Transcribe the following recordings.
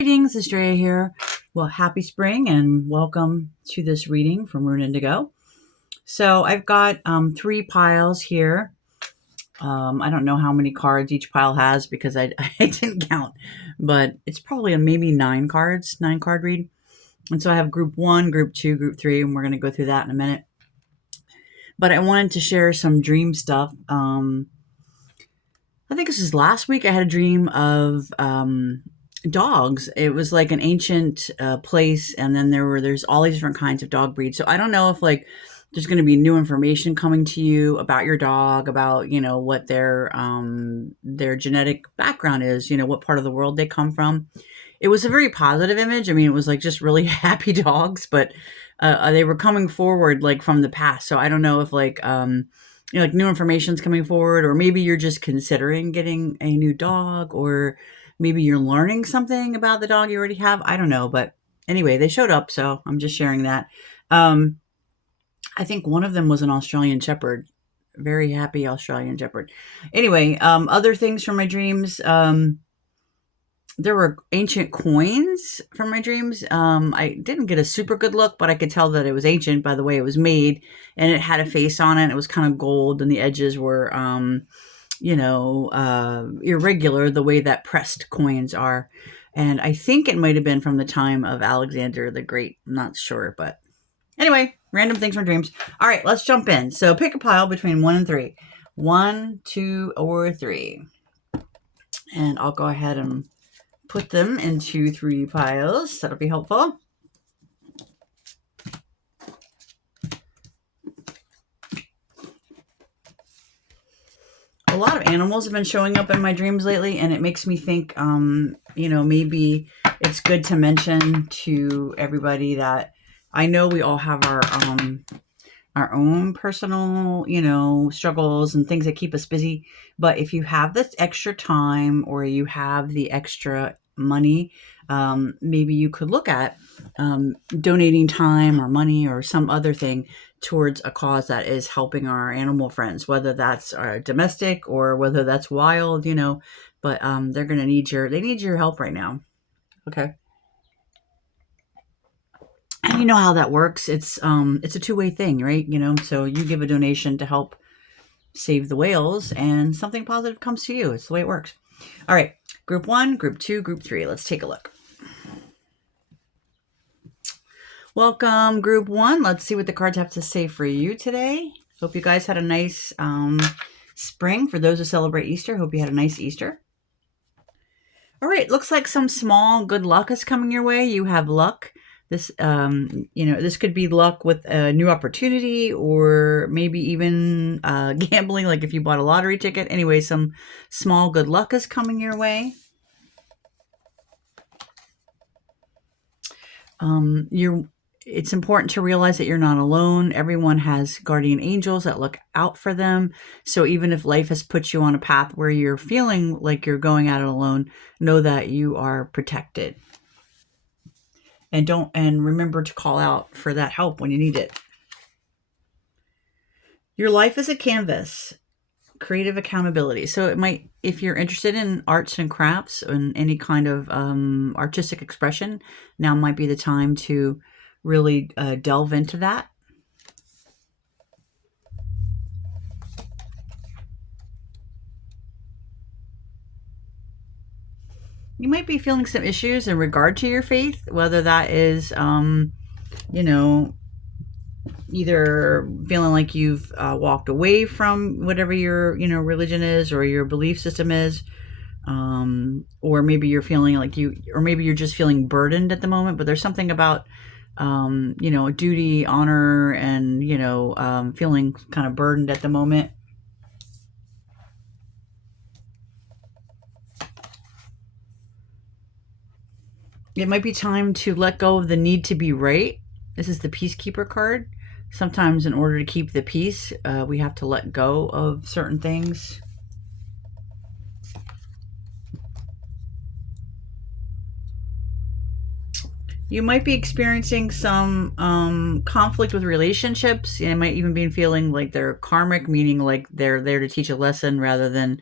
Greetings, it's Drea here. Well, happy spring and welcome to this reading from Rune Indigo. So I've got 3 piles here. I don't know how many cards each pile has because I didn't count, but it's probably maybe 9 cards, 9-card read. And so I have group 1, group 2, group 3, and we're going to go through that in a minute. But I wanted to share some dream stuff. I think this is last week I had a dream of dogs. It was like an ancient place, and then there's all these different kinds of dog breeds. So I don't know if there's going to be new information coming to you about your dog, about what their genetic background is, what part of the world they come from. It was a very positive image. I mean, it was like just really happy dogs, but they were coming forward like from the past. So I don't know if like new information's coming forward, or maybe you're just considering getting a new dog, or maybe you're learning something about the dog you already have. I don't know. But anyway, they showed up, so I'm just sharing that. I think one of them was an Australian Shepherd. Very happy Australian Shepherd. Anyway, other things from my dreams. There were ancient coins from my dreams. I didn't get a super good look, but I could tell that it was ancient by the way it was made, and it had a face on it. It was kind of gold, and the edges were, irregular, the way that pressed coins are. And I think it might have been from the time of Alexander the Great. I'm not sure, but anyway, random things from dreams. All right, let's jump in. So pick a pile between 1 and 3. 1, 2, or 3. And I'll go ahead and put them into 3 piles. That'll be helpful. A lot of animals have been showing up in my dreams lately, and it makes me think, maybe it's good to mention to everybody that I know we all have our own personal, struggles and things that keep us busy. But if you have this extra time, or you have the extra money, maybe you could look at donating time or money or some other thing towards a cause that is helping our animal friends, whether that's domestic or whether that's wild, but they're going to need your help right now. Okay. And you know how that works. It's a two-way thing, right? So you give a donation to help save the whales, and something positive comes to you. It's the way it works. All right. Group 1, group 2, group 3. Let's take a look. Welcome, group 1. Let's see what the cards have to say for you today. Hope you guys had a nice spring. For those who celebrate Easter, hope you had a nice Easter. All right. Looks like some small good luck is coming your way. You have luck. This, this could be luck with a new opportunity, or maybe even gambling, like if you bought a lottery ticket. Anyway, some small good luck is coming your way. It's important to realize that you're not alone. Everyone has guardian angels that look out for them. So even if life has put you on a path where you're feeling like you're going at it alone, know that you are protected. And remember to call out for that help when you need it. Your life is a canvas, creative accountability. So it might, if you're interested in arts and crafts and any kind of artistic expression, now might be the time to really delve into that. You might be feeling some issues in regard to your faith, whether that is, either feeling like you've walked away from whatever your, religion is, or your belief system is, or maybe you're feeling like or maybe you're just feeling burdened at the moment, but there's something about, duty, honor, and, feeling kind of burdened at the moment. It might be time to let go of the need to be right. This is the Peacekeeper card. Sometimes in order to keep the peace, we have to let go of certain things. You might be experiencing some conflict with relationships. You might even be feeling like they're karmic, meaning like they're there to teach a lesson rather than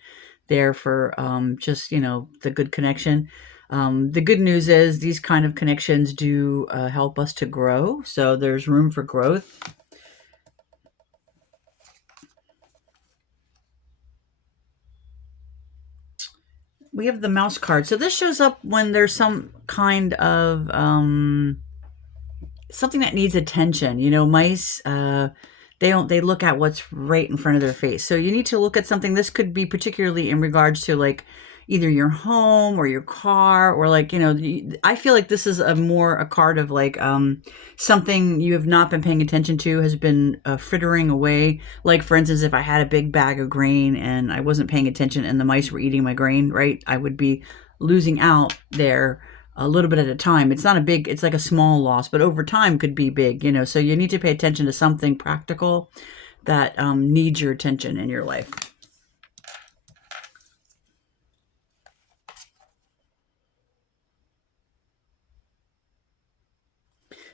there for just, the good connection. The good news is these kind of connections do help us to grow. So there's room for growth. We have the mouse card. So this shows up when there's some kind of something that needs attention. You know, mice, they look at what's right in front of their face. So you need to look at something. This could be particularly in regards to like either your home or your car, or like, you know, I feel like this is a card of like something you have not been paying attention to has been frittering away. Like, for instance, if I had a big bag of grain and I wasn't paying attention and the mice were eating my grain, right, I would be losing out there a little bit at a time. It's not a big, it's like a small loss, but over time could be big, you know. So you need to pay attention to something practical that needs your attention in your life.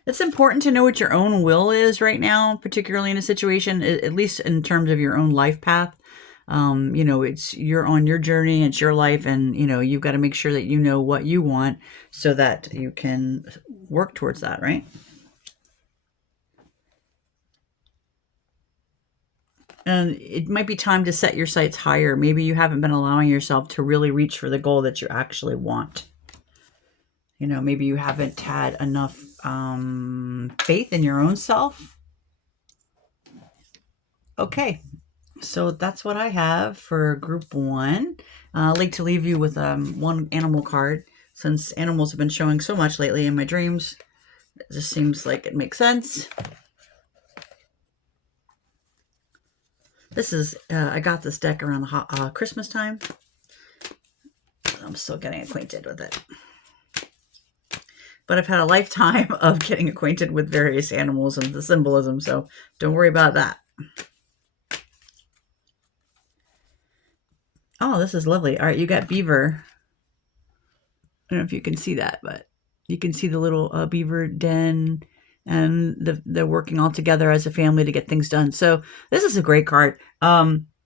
It's important to know what your own will is right now, particularly in a situation, at least in terms of your own life path. You know, you're on your journey, it's your life, and, you know, you've got to make sure that you know what you want so that you can work towards that, right? And it might be time to set your sights higher. Maybe you haven't been allowing yourself to really reach for the goal that you actually want. You know, maybe you haven't had enough faith in your own self. Okay, so that's what I have for group 1. I'd like to leave you with one animal card, since animals have been showing so much lately in my dreams. It just seems like it makes sense. This is, I got this deck around the Christmas time. I'm still getting acquainted with it. But I've had a lifetime of getting acquainted with various animals and the symbolism, so don't worry about that. Oh, this is lovely. All right, you got beaver. I don't know if you can see that, but you can see the little beaver den, and they're working all together as a family to get things done. So this is a great card.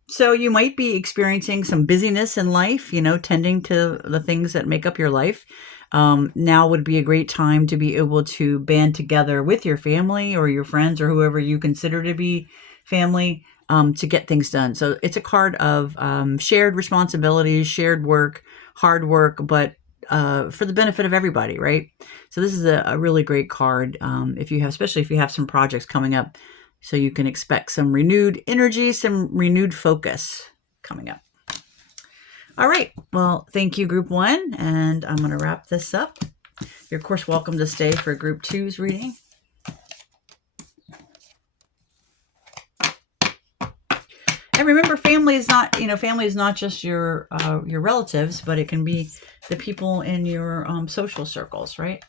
So you might be experiencing some busyness in life, you know, tending to the things that make up your life. Now would be a great time to be able to band together with your family or your friends or whoever you consider to be family to get things done. So it's a card of shared responsibilities, shared work, hard work, but for the benefit of everybody, right? So this is a really great card if you have, especially if you have some projects coming up. So you can expect some renewed energy, some renewed focus coming up. All right. Well, thank you, Group 1. And I'm going to wrap this up. You're, of course, welcome to stay for Group 2's reading. And remember, family is not just your relatives, but it can be the people in your social circles, right?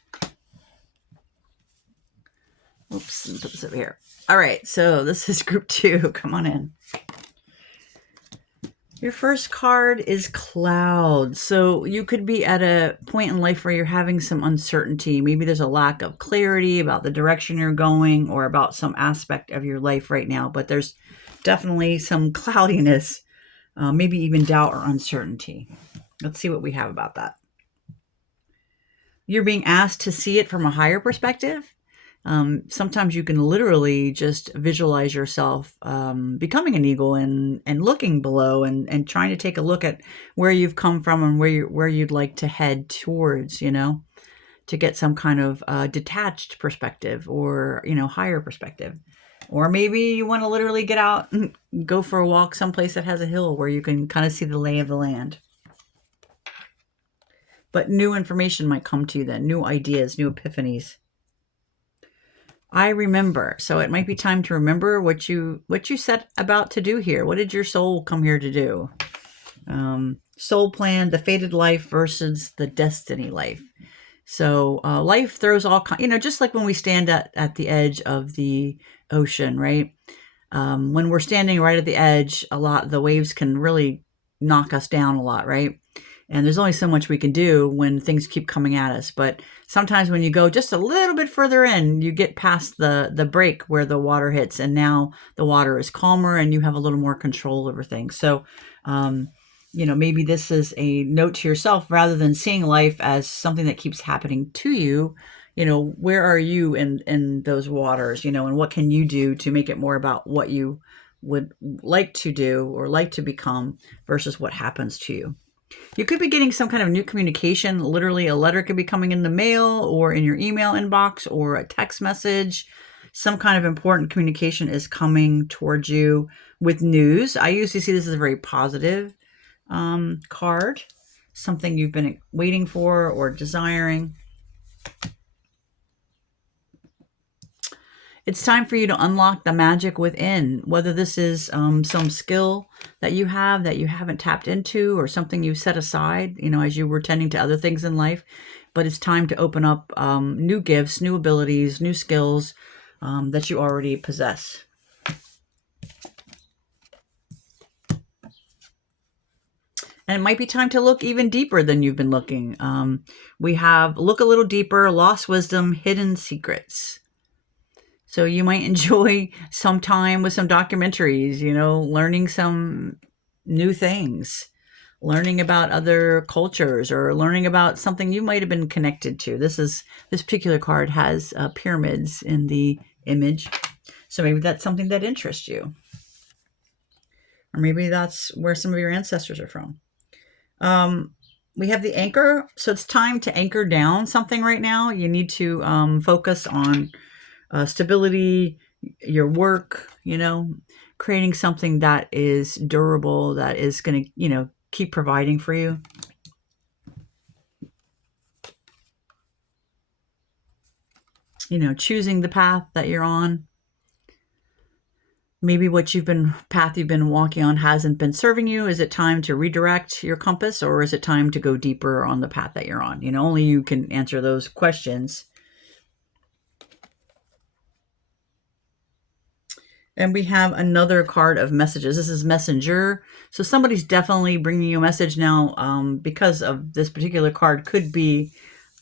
Oops, put this over here. All right, so this is Group 2. Come on in. Your first card is Cloud. So you could be at a point in life where you're having some uncertainty. Maybe there's a lack of clarity about the direction you're going or about some aspect of your life right now, but there's definitely some cloudiness, maybe even doubt or uncertainty. Let's see what we have about that. You're being asked to see it from a higher perspective. Sometimes you can literally just visualize yourself becoming an eagle and looking below and trying to take a look at where you've come from and where you'd like to head towards, you know, to get some kind of detached perspective or, you know, higher perspective. Or maybe you want to literally get out and go for a walk someplace that has a hill where you can kind of see the lay of the land. But new information might come to you then, new ideas, new epiphanies. I remember. So it might be time to remember what you set about to do here. What did your soul come here to do? Soul plan, the fated life versus the destiny life. So life throws all you know, just like when we stand at the edge of the ocean, right? When we're standing right at the edge, the waves can really knock us down a lot, right? And there's only so much we can do when things keep coming at us. But sometimes when you go just a little bit further in, you get past the break where the water hits, and now the water is calmer and you have a little more control over things. So maybe this is a note to yourself rather than seeing life as something that keeps happening to you. Where are you in those waters, and what can you do to make it more about what you would like to do or like to become versus what happens to you. You could be getting some kind of new communication. Literally, a letter could be coming in the mail or in your email inbox or a text message. Some kind of important communication is coming towards you with news. I usually see this as a very positive card, something you've been waiting for or desiring. It's time for you to unlock the magic within, whether this is some skill that you have that you haven't tapped into or something you set aside, as you were tending to other things in life. But it's time to open up new gifts, new abilities, new skills that you already possess. And it might be time to look even deeper than you've been looking. We have look a little deeper, lost wisdom, hidden secrets. So you might enjoy some time with some documentaries, learning some new things, learning about other cultures or learning about something you might have been connected to. This particular card has pyramids in the image. So maybe that's something that interests you. Or maybe that's where some of your ancestors are from. We have the anchor. So it's time to anchor down something right now. You need to focus on stability, your work, creating something that is durable, that is going to, keep providing for you. Choosing the path that you're on. Maybe path you've been walking on hasn't been serving you. Is it time to redirect your compass, or is it time to go deeper on the path that you're on? Only you can answer those questions. And we have another card of messages. This is Messenger. So somebody's definitely bringing you a message now because of this particular card. Could be,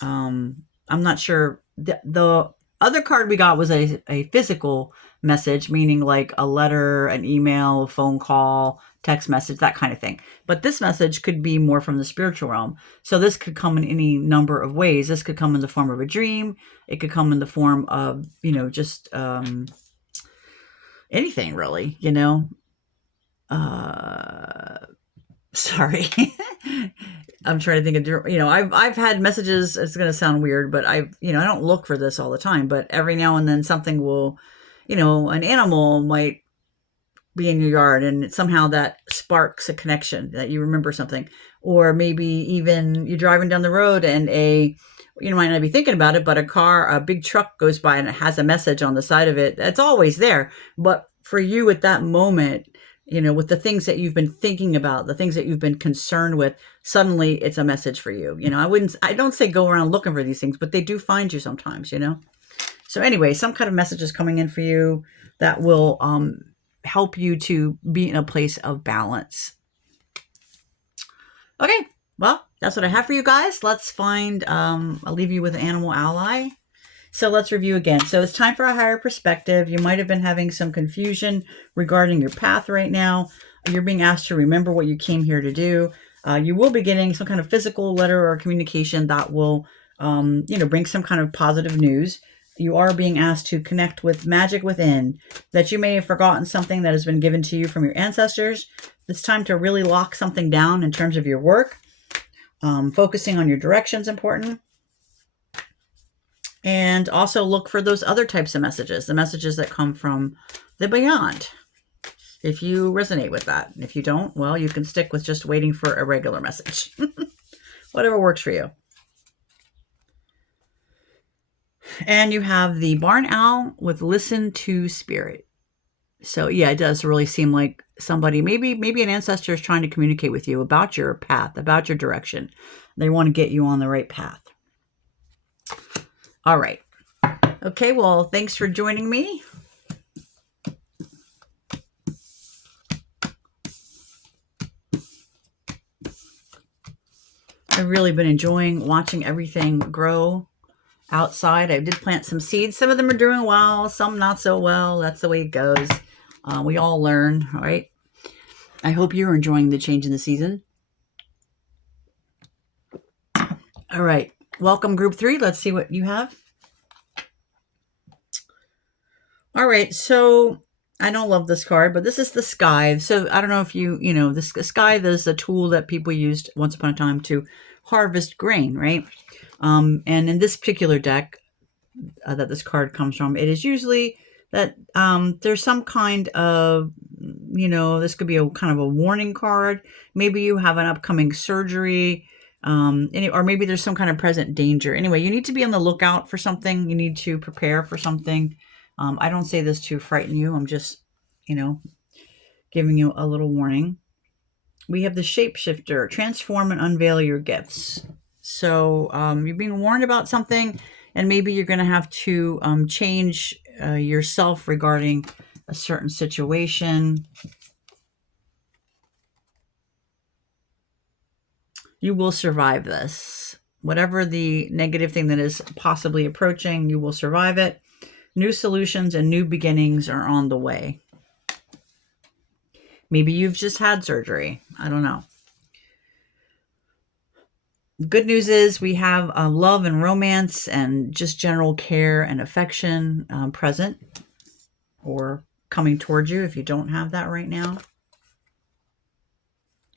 I'm not sure. The other card we got was a physical message, meaning like a letter, an email, a phone call, text message, that kind of thing. But this message could be more from the spiritual realm. So this could come in any number of ways. This could come in the form of a dream. It could come in the form of, just... anything really, sorry. I'm trying to think of, I've had messages. It's going to sound weird, but I don't look for this all the time, but every now and then something will, an animal might be in your yard and somehow that sparks a connection that you remember something, or maybe even you're driving down the road and you might not be thinking about it, but a big truck goes by and it has a message on the side of it. It's always there. But for you at that moment, with the things that you've been thinking about, the things that you've been concerned with, suddenly it's a message for you. I don't say go around looking for these things, but they do find you sometimes, So anyway, some kind of message is coming in for you that will help you to be in a place of balance. Okay. Well, that's what I have for you guys. Let's find, I'll leave you with an animal ally. So let's review again. So it's time for a higher perspective. You might have been having some confusion regarding your path right now. You're being asked to remember what you came here to do. You will be getting some kind of physical letter or communication that will, bring some kind of positive news. You are being asked to connect with magic within, that you may have forgotten something that has been given to you from your ancestors. It's time to really lock something down in terms of your work. Focusing on your direction is important. And also look for those other types of messages, the messages that come from the beyond, if you resonate with that. If you don't, well, you can stick with just waiting for a regular message. Whatever works for you. And you have the barn owl with listen to spirit. So yeah, it does really seem like somebody, maybe an ancestor is trying to communicate with you about your path, about your direction. They want to get you on the right path. All right. Okay, well, thanks for joining me. I've really been enjoying watching everything grow outside. I did plant some seeds. Some of them are doing well, some not so well. That's the way it goes. We all learn, all right? I hope you're enjoying the change in the season. All right. Welcome, group 3. Let's see what you have. All right. So I don't love this card, but this is the scythe. So I don't know if the scythe is a tool that people used once upon a time to harvest grain, right? And in this particular deck that this card comes from, it is usually that there's some kind of, this could be a kind of a warning card. Maybe you have an upcoming surgery, or maybe there's some kind of present danger. Anyway, you need to be on the lookout for something. You need to prepare for something. I don't say this to frighten you. I'm just, giving you a little warning. We have the shapeshifter, transform and unveil your gifts. So you're being warned about something, and maybe you're going to have to change yourself regarding a certain situation. You will survive this. Whatever the negative thing that is possibly approaching, you will survive it. New solutions and new beginnings are on the way. Maybe you've just had surgery. I don't know. Good news is we have love and romance and just general care and affection present or coming towards you if you don't have that right now.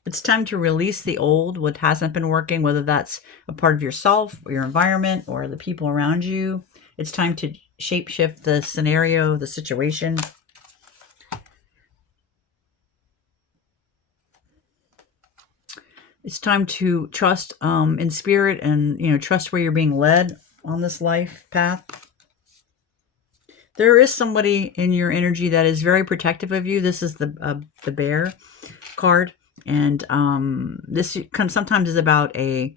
It's time to release the old, what hasn't been working, whether that's a part of yourself or your environment or the people around you. It's time to shapeshift the scenario, the situation. It's time to trust in spirit and, trust where you're being led on this life path. There is somebody in your energy that is very protective of you. This is the bear card. And this sometimes is about a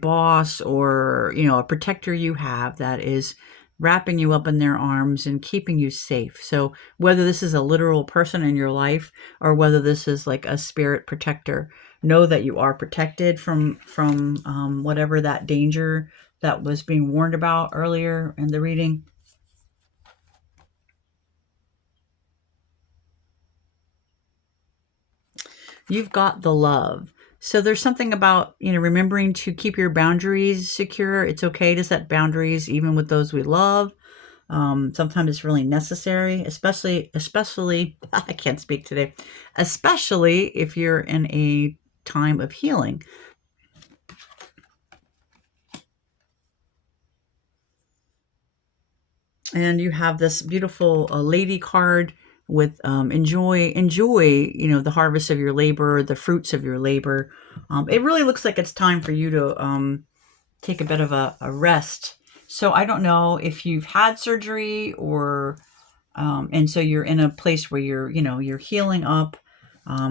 boss or, a protector you have that is wrapping you up in their arms and keeping you safe. So whether this is a literal person in your life or whether this is like a spirit protector, know that you are protected from whatever that danger that was being warned about earlier in the reading. You've got the love. So there's something about, remembering to keep your boundaries secure. It's okay to set boundaries even with those we love. Sometimes it's really necessary, especially, I can't speak today, especially if you're in a time of healing. And you have this beautiful lady card with enjoy, the harvest of your labor, the fruits of your labor. It really looks like it's time for you to take a bit of a rest. So I don't know if you've had surgery or, and so you're in a place where you're healing up,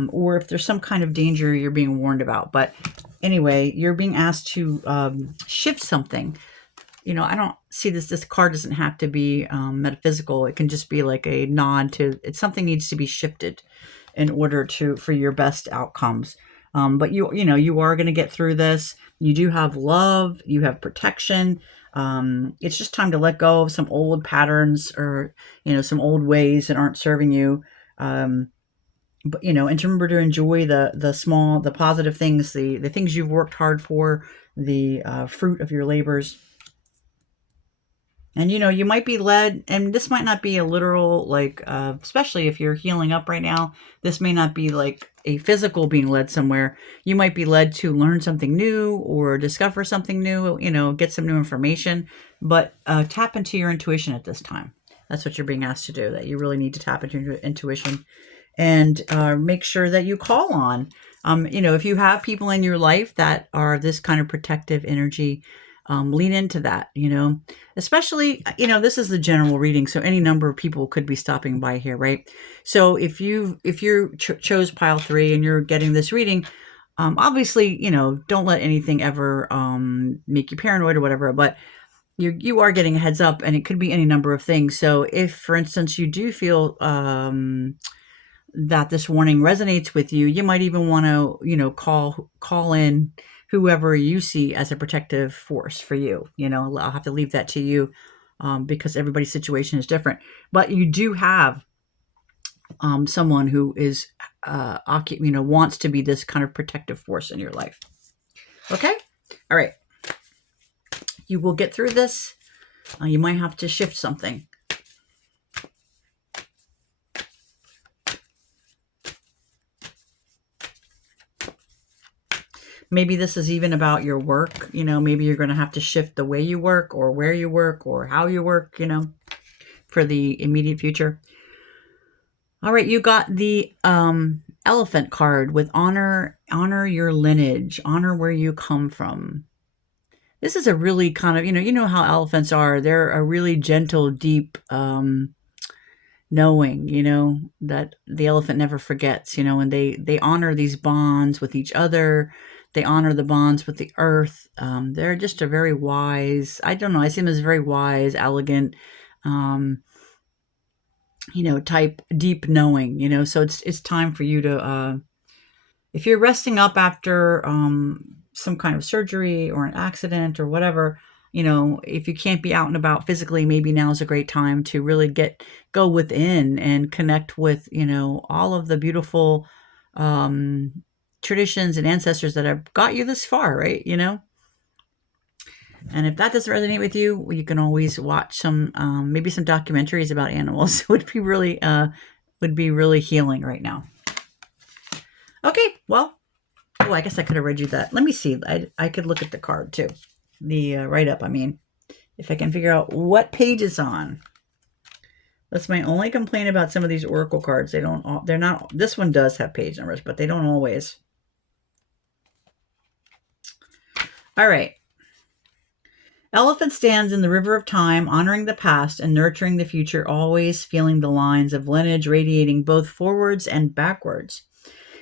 or if there's some kind of danger you're being warned about. But anyway, you're being asked to shift something. I don't see this card doesn't have to be metaphysical. It can just be like a nod to something needs to be shifted in order for your best outcomes. But you are going to get through this. You do have love, you have protection. It's just time to let go of some old patterns or, some old ways that aren't serving you. But, and to remember to enjoy the small, the positive things, the things you've worked hard for, the fruit of your labors. And, you might be led, and this might not be a literal, especially if you're healing up right now, this may not be like a physical being led somewhere. You might be led to learn something new or discover something new, get some new information, but tap into your intuition at this time. That's what you're being asked to do, that you really need to tap into your intuition and make sure that you call on, if you have people in your life that are this kind of protective energy, lean into that, especially, this is the general reading. So any number of people could be stopping by here, right? So if you chose pile 3 and you're getting this reading, obviously, don't let anything ever make you paranoid or whatever, but you are getting a heads up, and it could be any number of things. So if, for instance, you do feel that this warning resonates with you, you might even want to, call in whoever you see as a protective force for you. I'll have to leave that to you because everybody's situation is different. But you do have someone who is, wants to be this kind of protective force in your life. Okay? All right. You will get through this. You might have to shift something. Maybe this is even about your work. You know, maybe you're going to have to shift the way you work or where you work or how you work, you know, for the immediate future. All right, you got the elephant card with honor your lineage, honor where you come from. This is a really kind of, you know how elephants are. They're a really gentle, deep knowing, you know, that the elephant never forgets, you know, and they honor these bonds with each other. They honor the bonds with the earth. They're just a very wise, I don't know, I see them as very wise, elegant, you know, type deep knowing, you know, so it's time for you to, if you're resting up after some kind of surgery or an accident or whatever, you know, if you can't be out and about physically, maybe now is a great time to really go within and connect with, you know, all of the beautiful traditions and ancestors that have got you this far, right? You know, and if that doesn't resonate with you, you can always watch some, maybe some documentaries about animals. would be really healing right now. Okay, well, oh, I guess I could have read you that. Let me see. I could look at the card too. The write-up, I mean. If I can figure out what page it's on. That's my only complaint about some of these oracle cards. They're not, this one does have page numbers, but they don't always. All right. Elephant stands in the river of time, honoring the past and nurturing the future, always feeling the lines of lineage radiating both forwards and backwards.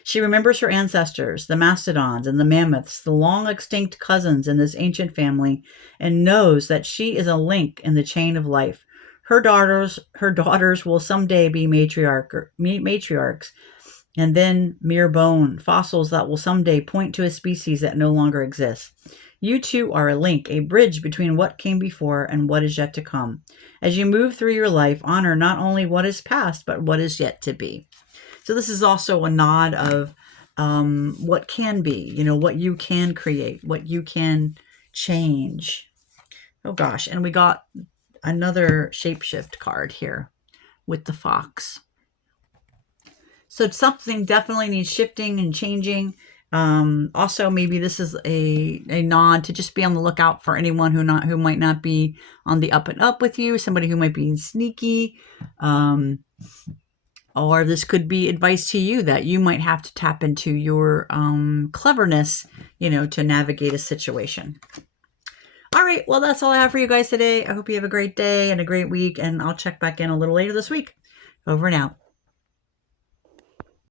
She remembers her ancestors, the mastodons and the mammoths, the long-extinct cousins in this ancient family, and knows that she is a link in the chain of life. Her daughters will someday be matriarchs, and then mere bone, fossils that will someday point to a species that no longer exists. You too are a link, a bridge between what came before and what is yet to come. As you move through your life, honor not only what is past, but what is yet to be. So this is also a nod of what can be, you know, what you can create, what you can change. Oh gosh, and we got another shapeshift card here with the fox. So something definitely needs shifting and changing. Also, maybe this is a nod to just be on the lookout for anyone who might not be on the up and up with you, somebody who might be sneaky. Or this could be advice to you that you might have to tap into your cleverness, you know, to navigate a situation. All right, well, that's all I have for you guys today. I hope you have a great day and a great week, and I'll check back in a little later this week. Over and out.